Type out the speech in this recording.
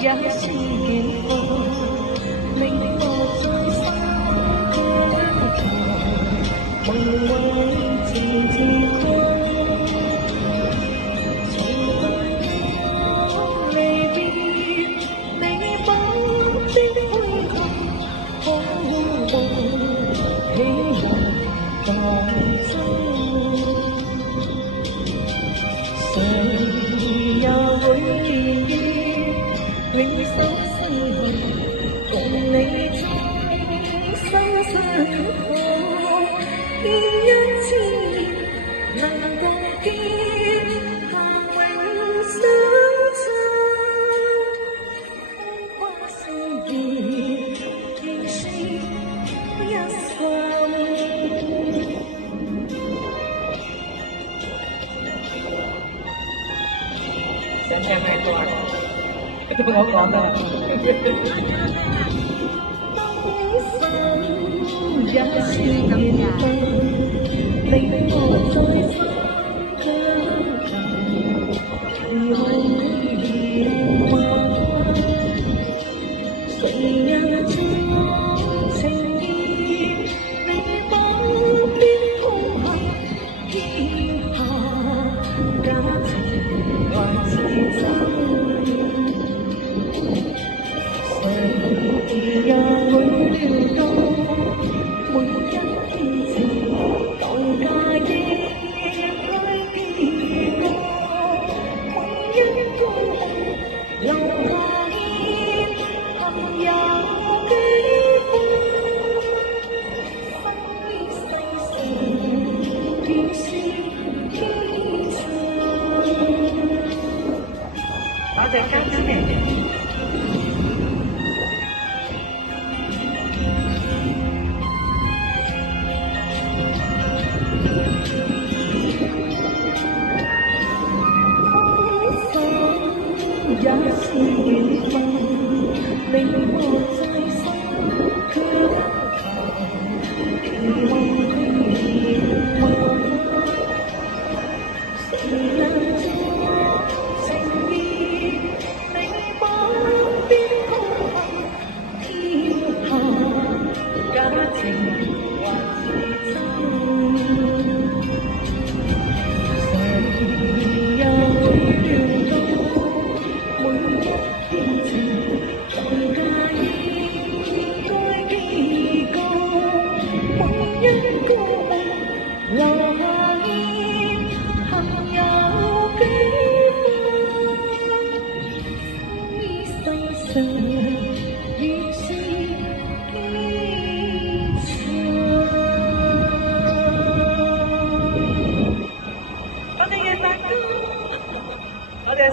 也是緣分，令我再生夢為情自困，從不離別，你不的灰燼，可擁抱喜樂當真。誰也會願意永守身後，共你再生相抱，見一次能共見，但永相襯。風花雪月，仍是一生。想聽咩歌啊？我講啦。當心也是緣分，令我再生長大，期望誰人將情意，你不必空客牽怕假情還是真。也會料到每一天情舊假亦會變過，每一個夢留下煙恨有幾番，生於世上原是天長。我哋跟緊嚟。也是緣分，令我再生卻期望願望，誰人將情意，你不必空客牽怕假情還是真。誰也會料到天情舊假應該記過，每一個夢留下煙恨有幾番，生於世上原是天長。我哋嘅大哥，我哋嘅